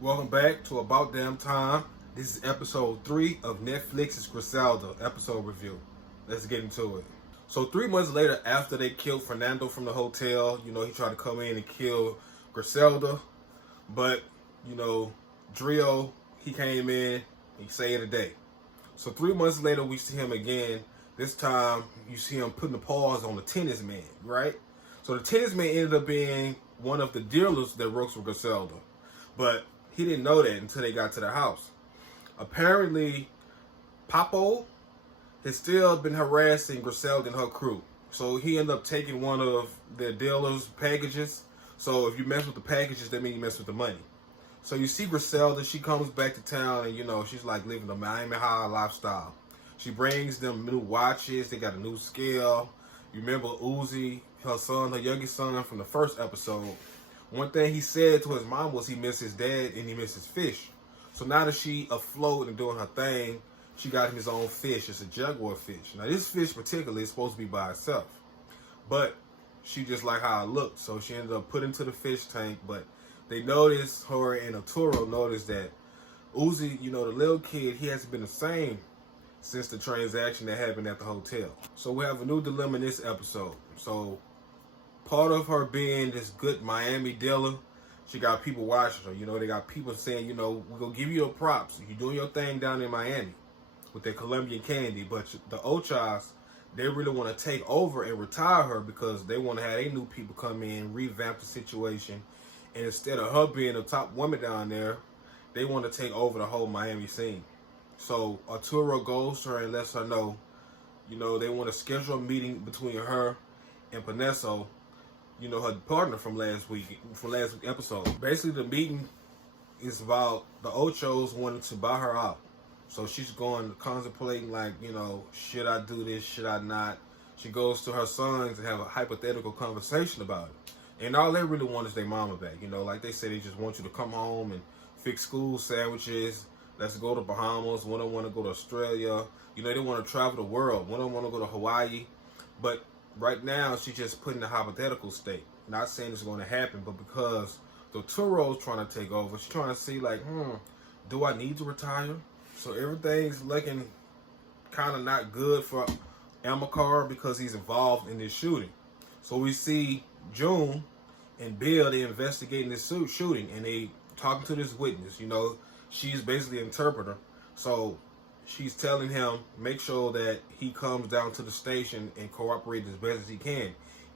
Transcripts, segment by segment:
Welcome back to About Damn Time. This is episode 3 of Netflix's Griselda episode review. Let's get into it. So 3 months later, after they killed Fernando from the hotel, he tried to come in and kill Griselda. But, Drio, he came in, he saved the day. So 3 months later, we see him again. This time, you see him putting the paws on the tennis man, right? So the tennis man ended up being one of the dealers that works for Griselda. But he didn't know that until they got to the house. Apparently, Papo has still been harassing Griselda and her crew. So he ended up taking one of the dealer's packages. So if you mess with the packages, that means you mess with the money. So you see Griselda, she comes back to town and, she's like living the Miami High lifestyle. She brings them new watches. They got a new scale. You remember Uzi, her son, her youngest son from the first episode. One thing he said to his mom was he missed his dad and he missed his fish. So now that she afloat and doing her thing, she got him his own fish. It's a jaguar fish. Now this fish particularly is supposed to be by itself. But she just liked how it looked. So she ended up putting it to the fish tank. But they noticed, her and Arturo noticed that Uzi, the little kid, he hasn't been the same since the transaction that happened at the hotel. So we have a new dilemma in this episode. So part of her being this good Miami dealer, she got people watching her. They got people saying, we're going to give you your props. You're doing your thing down in Miami with their Colombian candy. But the Ochas, they really want to take over and retire her because they want to have their new people come in, revamp the situation. And instead of her being the top woman down there, they want to take over the whole Miami scene. So Arturo goes to her and lets her know, they want to schedule a meeting between her and Paneso, her partner from last week's episode. Basically, the meeting is about the Ochos wanting to buy her out. So she's going contemplating, should I do this, should I not? She goes to her sons and have a hypothetical conversation about it. And all they really want is their mama back. Like they say, they just want you to come home and fix school sandwiches. Let's go to Bahamas. One don't want to go to Australia. They want to travel the world. One don't want to go to Hawaii. But right now, she's just put in a hypothetical state. Not saying it's going to happen, but because the Turo's trying to take over, she's trying to see, do I need to retire? So everything's looking kind of not good for Amilcar because he's involved in this shooting. So we see June and Bill, they investigating this shooting, and they talking to this witness. She's basically an interpreter. So she's telling him, make sure that he comes down to the station and cooperate as best as he can,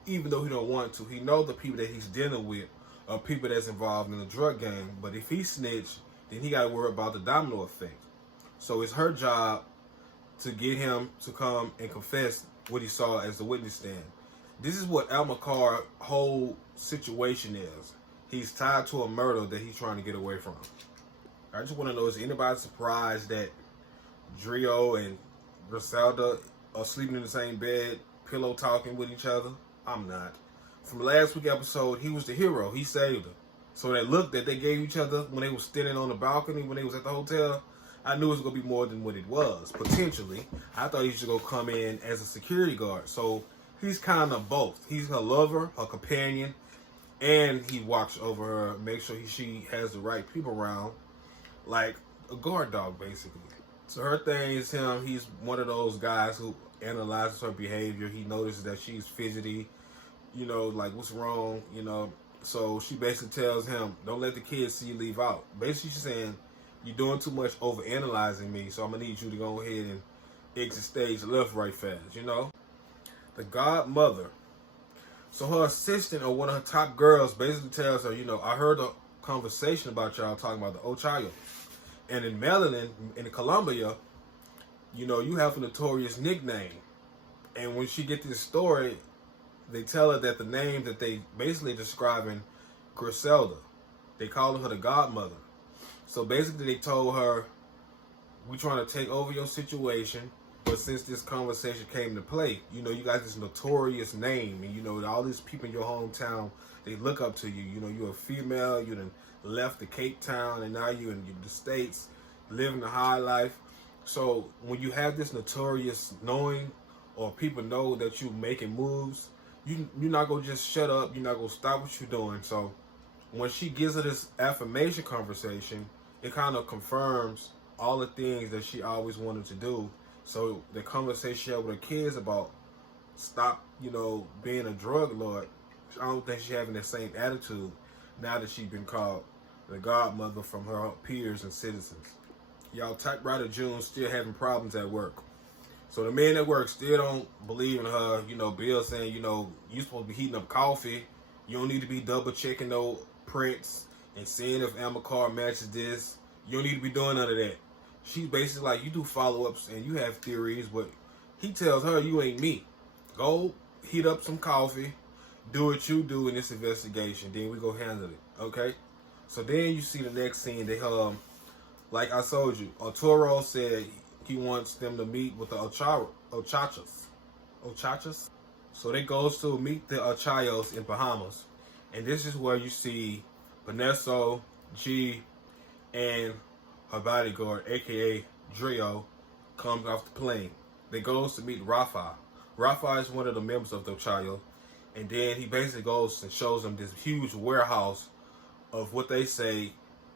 even though he don't want to. He knows the people that he's dealing with are people that's involved in the drug game. But if he snitch, then he got to worry about the domino effect. So it's her job to get him to come and confess what he saw as the witness stand. This is what Amilcar's whole situation is. He's tied to a murder that he's trying to get away from. I just want to know, is anybody surprised that Drio and Griselda are sleeping in the same bed, pillow talking with each other? I'm not. From last week's episode, he was the hero. He saved her. So that look that they gave each other when they were standing on the balcony, when they was at the hotel, I knew it was going to be more than what it was, potentially. I thought he should go come in as a security guard. So he's kind of both. He's her lover, her companion, and he watches over her, make sure she has the right people around, like a guard dog, basically. So her thing is him. He's one of those guys who analyzes her behavior. He notices that she's fidgety, what's wrong, So she basically tells him, don't let the kids see you leave out. Basically, she's saying, you're doing too much over analyzing me, so I'm going to need you to go ahead and exit stage left right fast, The godmother. So her assistant or one of her top girls basically tells her, I heard a conversation about y'all talking about the Ochayo. And in Maryland, in Colombia, you have a notorious nickname. And when she gets this story, they tell her that the name that they basically describing Griselda. They call her the godmother. So basically they told her, we're trying to take over your situation. But since this conversation came into play, you got this notorious name. And, all these people in your hometown, they look up to you. You're a female. You done left the Cape Town. And now you're in the States, living the high life. So when you have this notorious knowing, or people know that you're making moves, you're not going to just shut up. You're not going to stop what you're doing. So When she gives her this affirmation conversation, it kind of confirms all the things that she always wanted to do. So the conversation she had with her kids about stop, being a drug lord, I don't think she's having the same attitude now that she's been called the godmother from her peers and citizens. Y'all, typewriter June still having problems at work. So the men at work still don't believe in her. Bill saying, you supposed to be heating up coffee. You don't need to be double checking no prints and seeing if Amicard matches this. You don't need to be doing none of that. She's basically like, you do follow-ups and you have theories, but he tells her, you ain't me. Go heat up some coffee, do what you do in this investigation, then we go handle it, okay? So then you see the next scene, they like I told you, Arturo said he wants them to meet with the Ochachas. So they goes to meet the Ochayos in Bahamas. And this is where you see Vanessa, G, and her bodyguard, aka Drio, comes off the plane. They goes to meet Rafa. Rafa is one of the members of the Ochayos. And then he basically goes and shows them this huge warehouse of what they say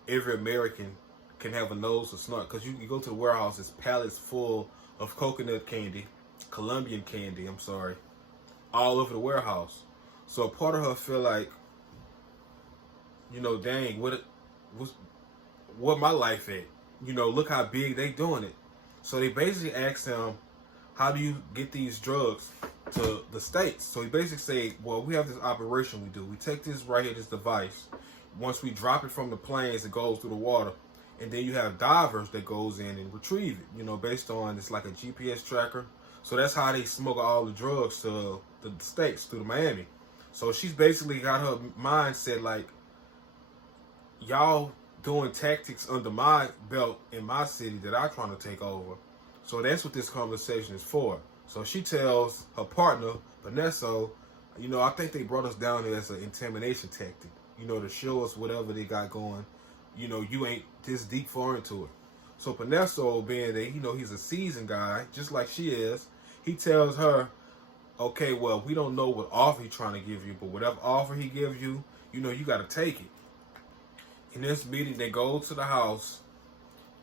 every American can have a nose to snort. Because you go to the warehouse, it's pallets full of coconut candy, Colombian candy, all over the warehouse. So a part of her feel like, dang, what my life at? Look how big they doing it. So they basically asked him, how do you get these drugs to the States? So he basically said, well, we have this operation we do. We take this right here, this device. Once we drop it from the planes, it goes through the water. And then you have divers that goes in and retrieve it, based on, it's like a GPS tracker. So that's how they smuggle all the drugs to the States, through Miami. So she's basically got her mindset like, y'all doing tactics under my belt in my city that I'm trying to take over. So that's what this conversation is for. So she tells her partner, Vanessa, I think they brought us down here as an intimidation tactic, to show us whatever they got going. You ain't this deep far into it. So Vanessa, being that, he's a seasoned guy, just like she is, he tells her, okay, well, we don't know what offer he's trying to give you, but whatever offer he gives you, you got to take it. In this meeting, they go to the house,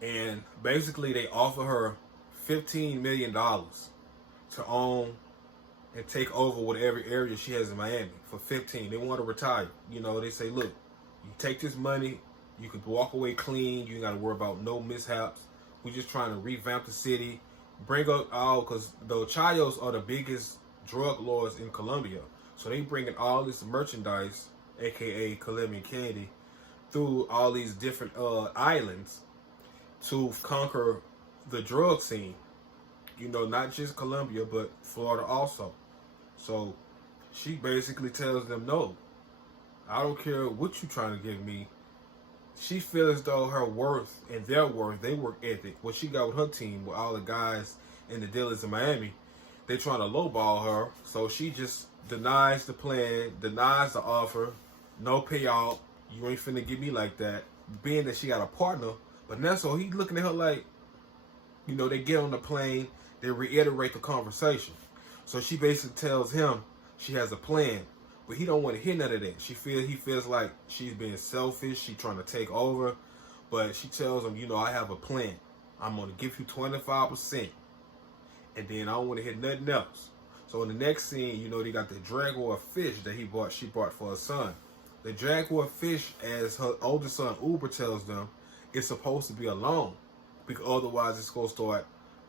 and basically they offer her $15 million to own and take over whatever area she has in Miami for 15. They want to retire. They say, look, you take this money, you could walk away clean. You ain't got to worry about no mishaps. We're just trying to revamp the city, bring up all, because the Ochayos are the biggest drug lords in Colombia. So they bringing all this merchandise, aka Colombian candy, through all these different islands to conquer the drug scene. Not just Colombia, but Florida also. So she basically tells them, no, I don't care what you're trying to give me. She feels as though her worth and their worth, their work ethic, what she got with her team, with all the guys and the dealers in Miami, they trying to lowball her. So she just denies the plan, denies the offer, no payout. You ain't finna get me like that. Being that she got a partner, but now so he looking at her like, they get on the plane, they reiterate the conversation. So she basically tells him she has a plan, but he don't want to hear none of that. He feels like she's being selfish, she trying to take over, but she tells him, I have a plan. I'm gonna give you 25%, and then I don't want to hear nothing else. So in the next scene, they got the Jaguar fish that she bought for her son. The Jaguar fish, as her older son Uber tells them, is supposed to be alone, because otherwise it's going to start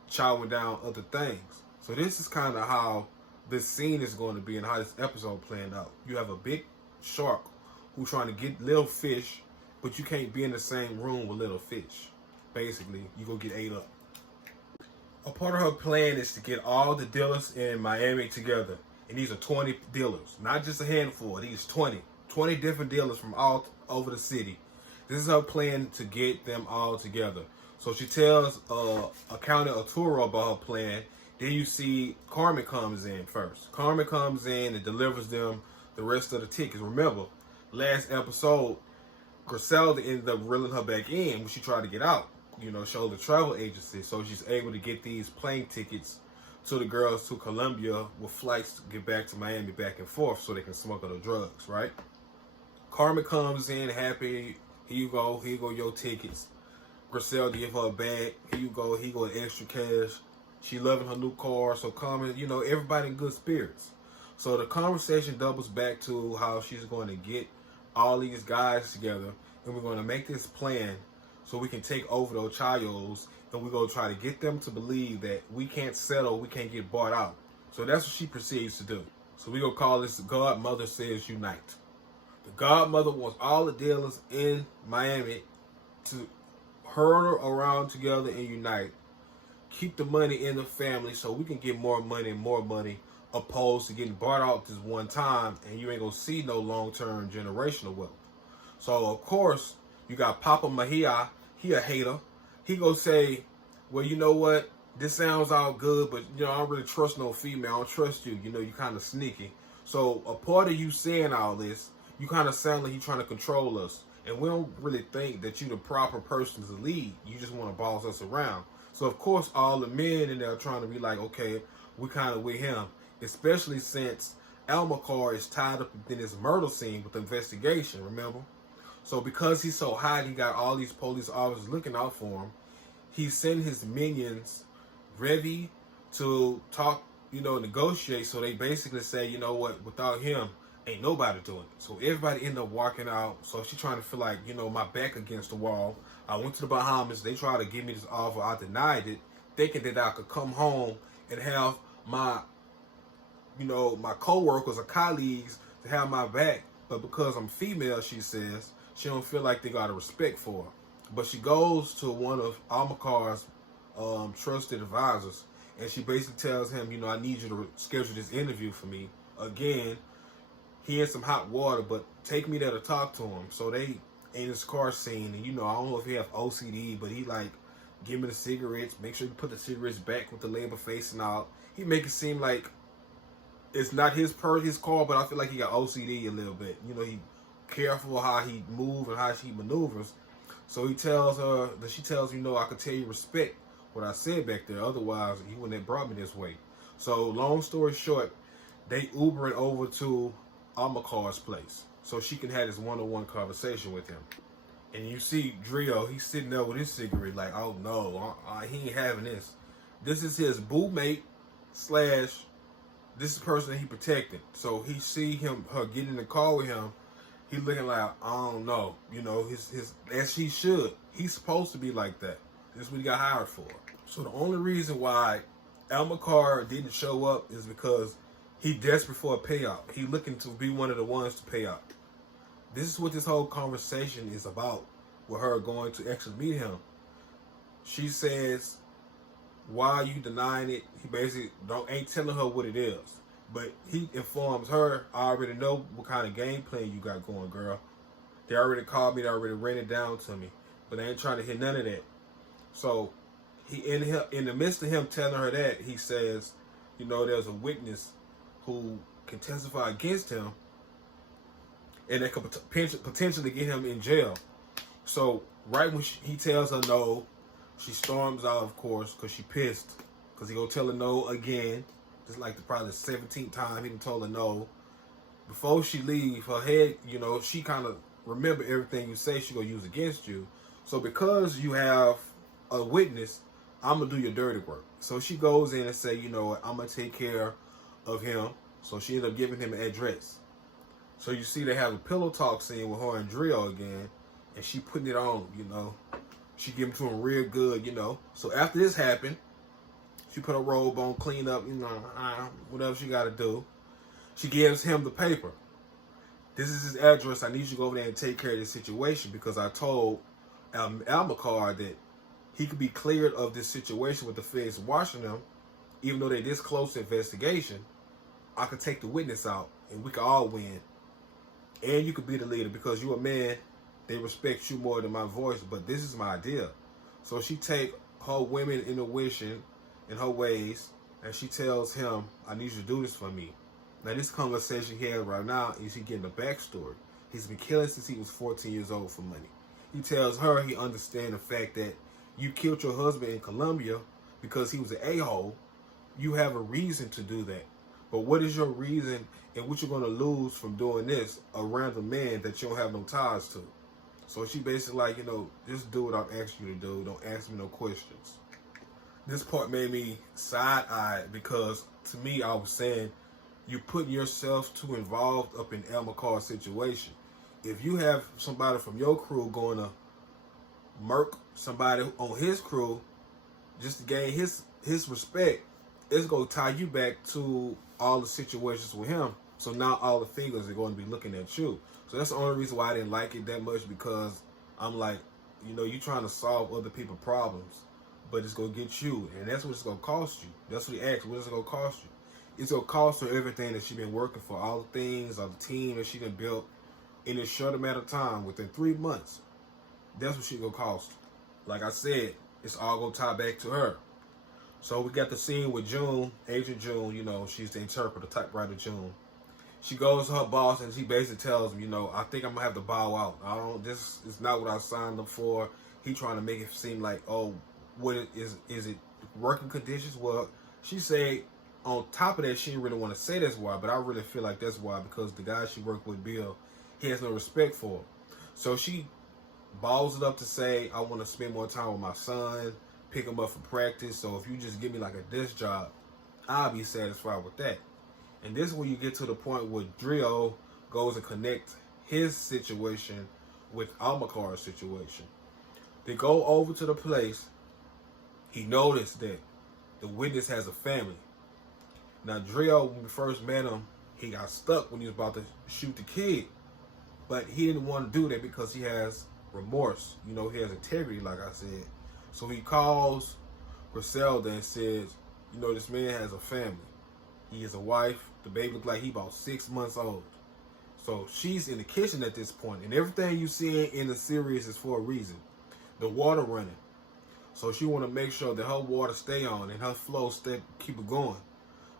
chowing down other things. So this is kind of how this scene is going to be and how this episode planned out. You have a big shark who's trying to get little fish, but you can't be in the same room with little fish. Basically, you're going to get ate up. A part of her plan is to get all the dealers in Miami together. And these are 20 dealers, not just a handful. These 20 different dealers from all over the city. This is her plan to get them all together. So she tells Accountant Arturo about her plan. Then you see Carmen comes in first. Carmen comes in and delivers them the rest of the tickets. Remember, last episode, Griselda ended up reeling her back in when she tried to get out. Show the travel agency. So she's able to get these plane tickets to the girls to Colombia with flights to get back to Miami back and forth so they can smuggle the drugs, right? Carmen comes in happy. Here you go your tickets. Griselda give her a bag. Here you go extra cash. She loving her new car. So Carmen, everybody in good spirits. So the conversation doubles back to how she's going to get all these guys together, and we're going to make this plan so we can take over those Chayos, and we're going to try to get them to believe that we can't settle, we can't get bought out. So that's what she proceeds to do. So we're going to call this the Godmother Says Unite. The Godmother wants all the dealers in Miami to hurdle around together and unite. Keep the money in the family so we can get more money, opposed to getting bought out this one time, and you ain't going to see no long-term generational wealth. So, of course, you got Papa Mahia. He a hater. He gonna say, well, you know what? This sounds all good, but, I don't really trust no female. I don't trust you. You kind of sneaky. So, a part of you saying all this, you kind of sound like you trying to control us. And we don't really think that you the proper person to lead. You just want to boss us around. So, of course, all the men in there are trying to be like, okay, we kind of with him. Especially since Almacar is tied up in this murder scene with the investigation, remember? So because he's so hot, he got all these police officers looking out for him. He sent his minions ready to talk, negotiate. So they basically say, you know what, without him, ain't nobody doing it. So everybody end up walking out. So she's trying to feel like, my back against the wall. I went to the Bahamas. They tried to give me this offer. I denied it, thinking that I could come home and have my co-workers or colleagues to have my back. But because I'm female, she says, she don't feel like they got a respect for her. But she goes to one of Almacar's trusted advisors, and she basically tells him, I need you to schedule this interview for me. Again, he in some hot water, but take me there to talk to him. So they in his car scene, and I don't know if he have OCD, but he like, give me the cigarettes, make sure you put the cigarettes back with the label facing out. He make it seem like it's not his car, but I feel like he got OCD a little bit. He careful how he move and how he maneuvers. So he tells her that she tells him, I could tell you respect what I said back there. Otherwise, he wouldn't have brought me this way. So long story short, they Ubering over to Almacar's place so she can have this one-on-one conversation with him. And you see Drio, he's sitting there with his cigarette like, oh no, he ain't having this. This is his boo mate / this is the person that he protected. So he see her get in the car with him. He looking like, I don't know, his as he should. He's supposed to be like that. This is what he got hired for. So the only reason why Almacar didn't show up is because he desperate for a payout. He looking to be one of the ones to pay out. This is what this whole conversation is about with her going to actually meet him. She says, why are you denying it? He basically ain't telling her what it is. But he informs her, I already know what kind of game plan you got going, girl. They already called me, they already ran it down to me. But they ain't trying to hear none of that. So he in the midst of him telling her that, he says, there's a witness who can testify against him, and that could potentially get him in jail. So right when he tells her no, she storms out, of course, because she pissed. Because he gonna tell her no again. Just like probably the 17th time he done told her no. Before she leave, her head, she kind of remember everything you say she gonna use against you. So because you have a witness, I'm gonna do your dirty work. So she goes in and say, I'm gonna take care of him. So she ended up giving him an address. So you see they have a pillow talk scene with her and Drio again, and she putting it on, She giving to him real good, So after this happened, she put her robe on, clean up, whatever she got to do. She gives him the paper. This is his address. I need you to go over there and take care of this situation because I told Almacar that he could be cleared of this situation with the feds watching him, even though they're this close to investigation. I could take the witness out and we could all win. And you could be the leader because you're a man. They respect you more than my voice, but this is my idea. So she take her women intuition in her ways, and she tells him, I need you to do this for me. Now, this conversation he has right now is he getting the backstory. He's been killing since he was 14 years old for money. He tells her he understands the fact that you killed your husband in Colombia because he was an a-hole. You have a reason to do that. But what is your reason and what you're going to lose from doing this? A random man that you don't have no ties to. So she basically like, just do what I'm asking you to do. Don't ask me no questions. This part made me side-eyed because to me, I was saying, you putting yourself too involved up in El McCall's situation. If you have somebody from your crew going to murk somebody on his crew just to gain his respect, it's going to tie you back to all the situations with him. So now all the fingers are going to be looking at you. So that's the only reason why I didn't like it that much, because I'm like, you're trying to solve other people's problems, but it's going to get you. And that's what it's going to cost you. That's what he asked. What is it going to cost you? It's going to cost her everything that she's been working for, all the things, all the team that she done built in a short amount of time, within 3 months. That's what she's going to cost. Like I said, it's all going to tie back to her. So we got the scene with June, Agent June, she's the interpreter, typewriter June. She goes to her boss and she basically tells him, I think I'm going to have to bow out. This is not what I signed up for. He trying to make it seem like, what is it working conditions? Well, she said on top of that, she didn't really want to say that's why, but I really feel like that's why, because the guy she worked with, Bill, he has no respect for her. So she balls it up to say, I want to spend more time with my son, pick him up for practice. So if you just give me like a desk job, I'll be satisfied with that. And this is where you get to the point where Drio goes and connect his situation with Almacar's situation. They go over to the place. He noticed that the witness has a family. Now, Drio, when we first met him, he got stuck when he was about to shoot the kid. But he didn't want to do that because he has remorse. He has integrity, like I said. So he calls Griselda and says, this man has a family. He has a wife. The baby looks like he about 6 months old. So she's in the kitchen at this point. And everything you see in the series is for a reason. The water running. So she want to make sure that her water stay on and her flow keep it going.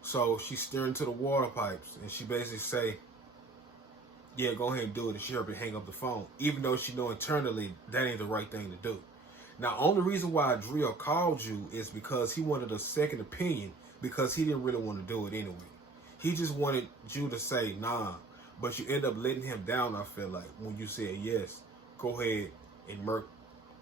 So she's steering to the water pipes. And she basically say, yeah, go ahead and do it. And she hurry to hang up the phone. Even though she know internally that ain't the right thing to do. Now, only reason why Drio called you is because he wanted a second opinion, because he didn't really want to do it anyway. He just wanted you to say, nah, but you end up letting him down, I feel like, when you said, yes, go ahead and murk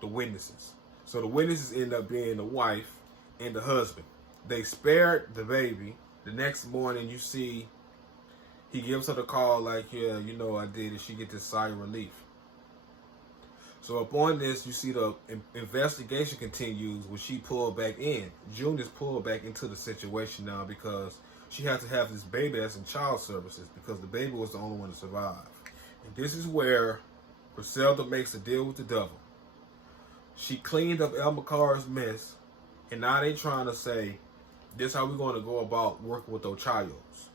the witnesses. So the witnesses end up being the wife and the husband. They spared the baby. The next morning, you see, he gives her the call like, yeah, I did, and she get this sigh of relief. So upon this, you see the investigation continues when she pulled back in. June is pulled back into the situation now because she has to have this baby that's in child services because the baby was the only one to survive. And this is where Griselda makes a deal with the devil. She cleaned up El McCar's mess, and now they trying to say, this is how we're going to go about working with those childs.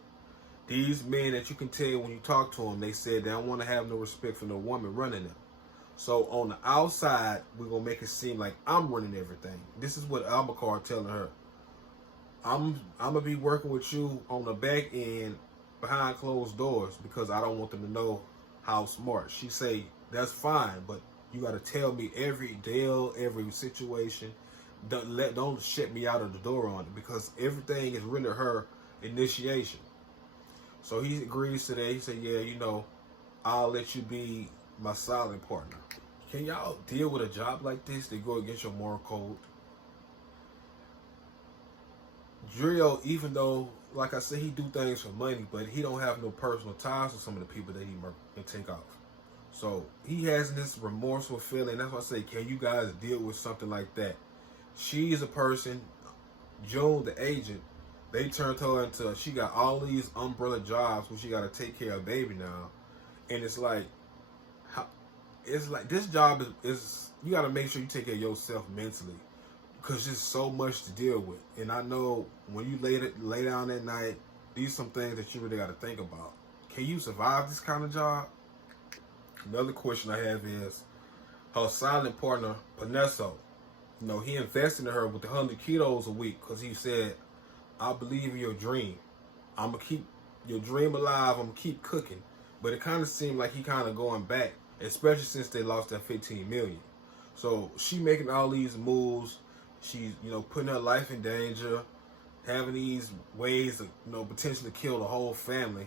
These men that you can tell when you talk to them, they said they don't want to have no respect for no woman running them. So on the outside, we're going to make it seem like I'm running everything. This is what Almacar telling her. I'm going to be working with you on the back end behind closed doors because I don't want them to know how smart. She say, that's fine, but you got to tell me every deal, every situation. Don't shut me out of the door on it because everything is really her initiation. So he agrees to that. He said, yeah, I'll let you be my silent partner. Can y'all deal with a job like this that go against your moral code? Drio, even though, like I said, he do things for money, but he don't have no personal ties with some of the people that he murk and take off. So he has this remorseful feeling. That's why I say, can you guys deal with something like that? She is a person, June, the agent, they turned her into, she got all these umbrella jobs where she got to take care of a baby now. And it's like this job is you got to make sure you take care of yourself mentally because there's so much to deal with. And I know when you lay down at night, these are some things that you really got to think about. Can you survive this kind of job? Another question I have is her silent partner, Panesso. He invested in her with 100 kilos a week because he said, I believe in your dream. I'm going to keep your dream alive. I'm going to keep cooking. But it kind of seemed like he kind of going back, especially since they lost that $15 million. So she making all these moves. She's, putting her life in danger. having these ways of, potentially kill the whole family,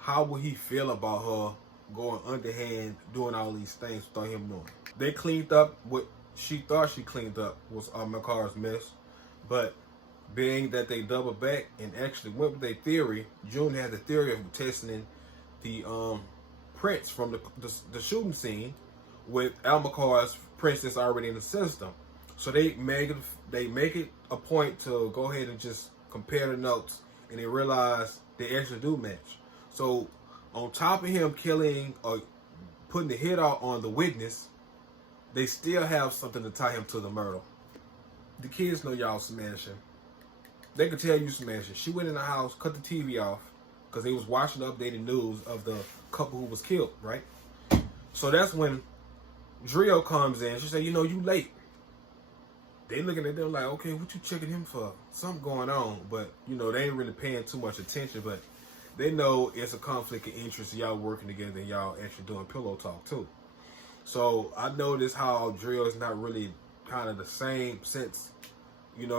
how would he feel about her going underhand, doing all these things without him knowing? They cleaned up what she thought she cleaned up was McCar's mess, but being that they doubled back and actually went with their theory, June had the theory of testing the prints from the shooting scene with McCar's prints that's already in the system. So they make it a point to go ahead and just compare the notes, and they realize they actually do match. So on top of him killing or putting the hit out on the witness, they still have something to tie him to the murder. The kids know y'all smashing. They could tell you smashing. She went in the house, cut the TV off, because they was watching the updated news of the couple who was killed, right? So that's when Drio comes in. She said, you late. They looking at them like, okay, what you checking him for? Something going on. But, they ain't really paying too much attention. But they know it's a conflict of interest. Y'all working together and y'all actually doing pillow talk too. So I noticed how Drio is not really kind of the same since,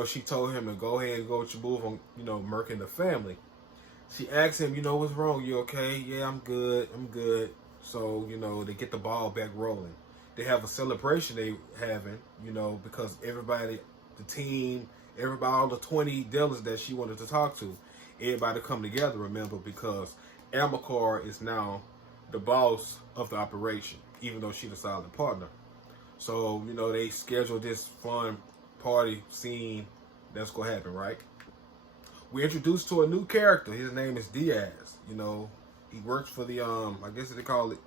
she told him to go ahead and go with your move on, murking the family. She asked him, what's wrong? You okay? Yeah, I'm good. So, they get the ball back rolling. They have a celebration they having, because everybody, the team, everybody, all the 20 dealers that she wanted to talk to, everybody come together, remember, because Amilcar is now the boss of the operation, even though she's a silent partner. So, they scheduled this fun party scene that's going to happen, right? We're introduced to a new character. His name is Diaz. He works for the, I guess they call it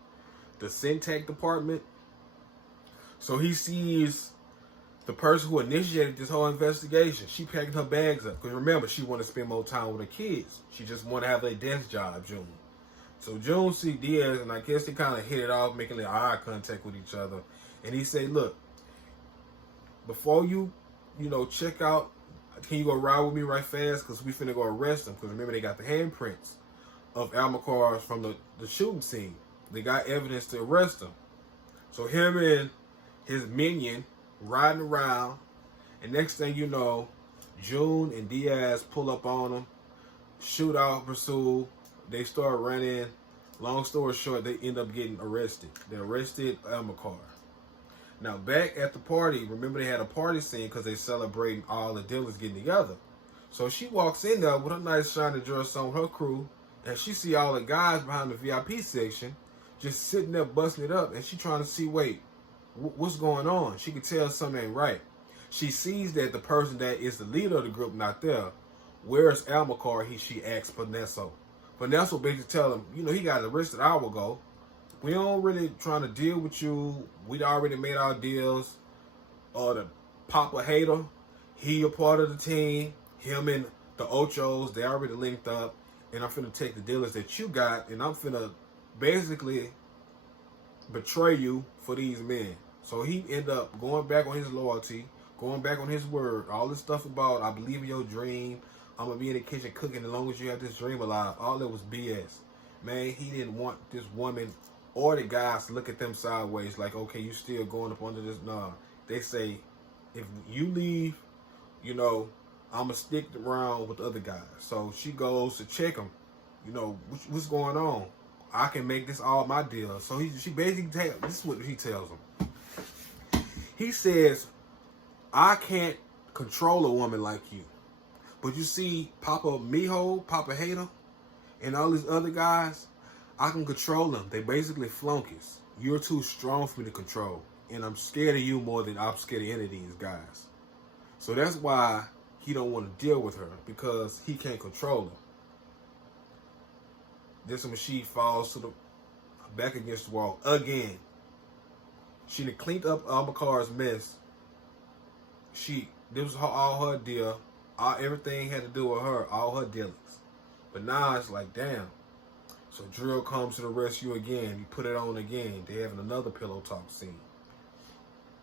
the Syntech department. So he sees the person who initiated this whole investigation. She packing her bags up. Because remember, she want to spend more time with her kids. She just want to have a desk job, June. So June see Diaz, and I guess they kind of hit it off, making eye contact with each other. And he say, look, before you, check out, can you go ride with me right fast? Because we finna go arrest him. Because remember, they got the handprints of Amilcar from the shooting scene. They got evidence to arrest him. So him and his minion riding around, and next thing you know, June and Diaz pull up on him, shoot out, pursue. They start running. Long story short, they end up getting arrested. They arrested Amilcar. Now back at the party, remember they had a party scene because they celebrating all the dealers getting together. So she walks in there with a nice shiny dress on, her crew, and she see all the guys behind the VIP section just sitting there busting it up, and she trying to see, wait, what's going on? She can tell something ain't right. She sees that the person that is the leader of the group not there. Where's Amilcar? She asks Vanessa. Vanessa basically tell him, he got arrested an hour ago. We don't really trying to deal with you. We already made our deals. The Papa Hater, he a part of the team. Him and the Ochos, they already linked up. And I'm finna take the dealers that you got, and I'm finna basically betray you for these men. So he end up going back on his loyalty, going back on his word. All this stuff about, I believe in your dream. I'm going to be in the kitchen cooking as long as you have this dream alive. All that was BS. Man, he didn't want this woman or the guys to look at them sideways like, okay, you still going up under this. Nah, they say, if you leave, I'm going to stick around with the other guys. So she goes to check him. What's going on? I can make this all my deal. So she basically this is what he tells him. He says, I can't control a woman like you. But you see Papa Mijo, Papa Hater, and all these other guys, I can control them. They basically flunkies. You're too strong for me to control. And I'm scared of you more than I'm scared of any of these guys. So that's why he don't want to deal with her, because he can't control her. This when she falls to the back against the wall again. She done cleaned up Albacar's mess. This was all her deal. Everything had to do with her, all her dealings. But now it's like, damn. So Drill comes to the rescue again. He put it on again. They having another pillow talk scene.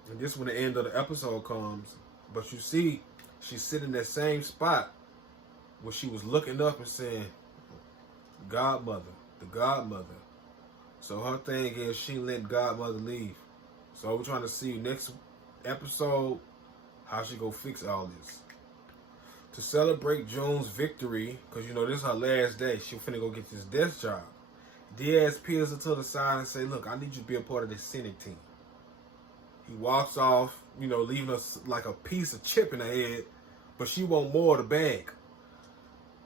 And this when the end of the episode comes. But you see, she's sitting in that same spot where she was looking up and saying, Godmother, the Godmother. So her thing is she let Godmother leave. So we're trying to see next episode how she go fix all this. To celebrate June's victory, because you know this is her last day, she finna go get this desk job. Diaz peers her to the side and say, "Look, I need you to be a part of this Senate team." He walks off, you know, leaving us like a piece of chip in her head, but she want more of the bag.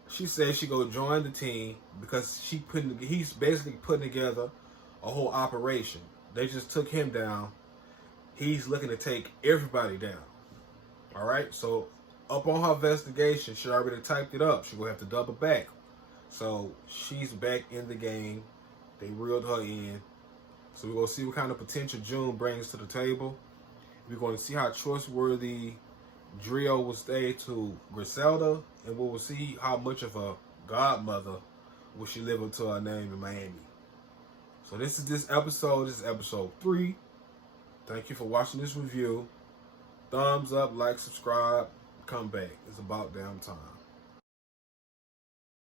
She says she go join the team because he's basically putting together a whole operation. They just took him down. He's looking to take everybody down. All right, so up on her investigation, she already typed it up. She gonna have to double back. So she's back in the game. They reeled her in. So we're gonna see what kind of potential June brings to the table. We're gonna see how trustworthy Drio will stay to Griselda, and we will see how much of a godmother will she live up to her name in Miami. So this is this episode. This is episode 3. Thank you for watching this review. Thumbs up, like, subscribe, come back. It's about damn time.